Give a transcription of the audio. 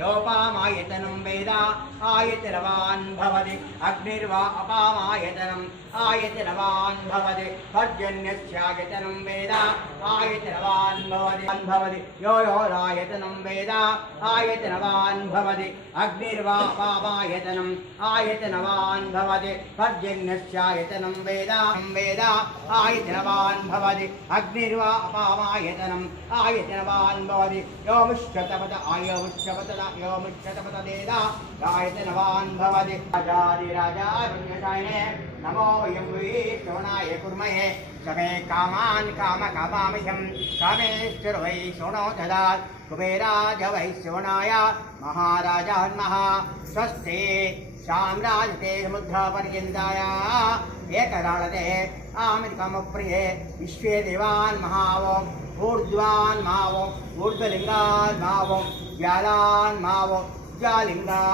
योपामायतनं वेद आयतनवान् भवति अग्निर्वा अपामायतनम् आयतनवान् भवति पर्जन्यस्यायतनं वेद आयतनवान् भवति यो योरायतनं वेद आयतनवान् भवति अग्निर्वा अपामायतनम् आयतनवान् भवति पर्जन्यस्यायतनं वेद आयतनवान् भवति अग्निर्वा अपामायतनम् आयतनवान् भवति यो मुष्यतपत यो मुष्यतपत वेदा आयतनवान् भवति राजाधिराजाय नमो वयं श्रवणाय कुर्महे समे कामान् कामकामामिषं कामेश्वर वै शृणो ददात् कुबेराज वै श्रवणाय महाराजान्मः स्वस्ति साम्राजते समुद्रपर्यन्ताय एकराळते आमिर्कामप्रिये विश्वे देवान् महावो ऊर्ध्वान् मावो ऊर्ध्वलिङ्गान् मावो ज्वालान् मावो ज्वालिङ्गान्